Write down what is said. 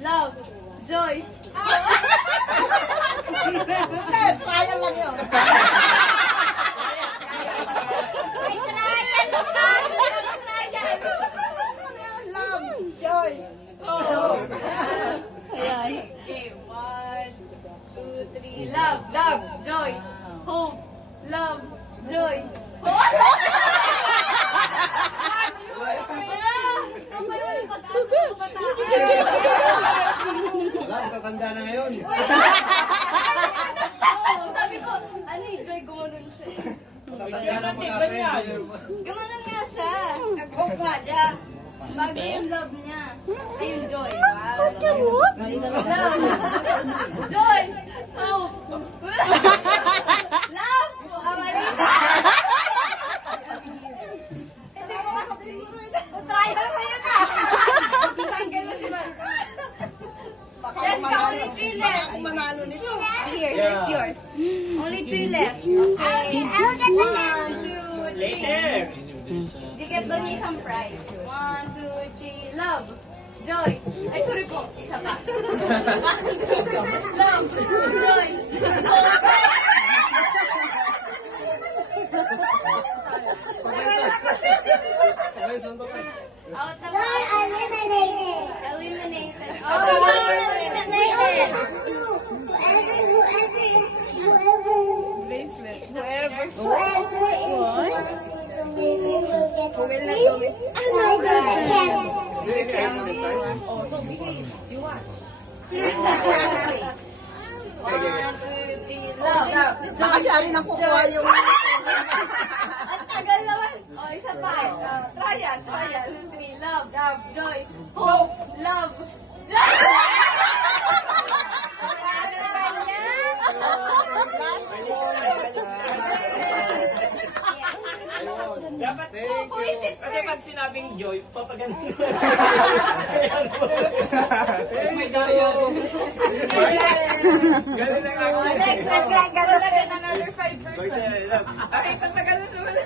Love. Joy. Trial lang yun. May trial pa. Love, joy. Okay, 1, 2, 3. Love. Love. Joy. Hope. Love. Joy. Wala, tatanda na ngayon. Sabi ko, ano eh, Joy, gumanon siya eh. Tatanda na pagka-friend. Gumanon nga siya. Nag-off nga siya. Bago yung love niya. Ay, yung Joy. Ang cute. Love. Joy. Hope. Love. Amarita. Hindi ko makasiguro isa. Try lang kayo na. Tanggal na si Marco. Let's go, only 3 left. Kung manalo nito. Here, here's yours. Only 3 left. Okay. I'll get the next. 1, 2, 3. You get the isang prize. 1, 2, 3. Love. Joy. Ay, sorry po. Isa pa. Love. Joy. Sabay suntok ka. Out na You're ba? eliminated. Eliminated. We Oh, only you're have eliminated. to. Whoever is another chance. Oh, so behave. You want. 1, 2, 3. Love. Saka siya rin ang kukuha yung... Ang tagal naman. Oh, isa pa. Trial. 3. Love. Love. Joy. Hope. Love. Joy. Dapat, kasi pag sinabing joy, papaganon. May daya. Galing lang ako. Next, gano'n another 5%. Ay, pag nagano naman.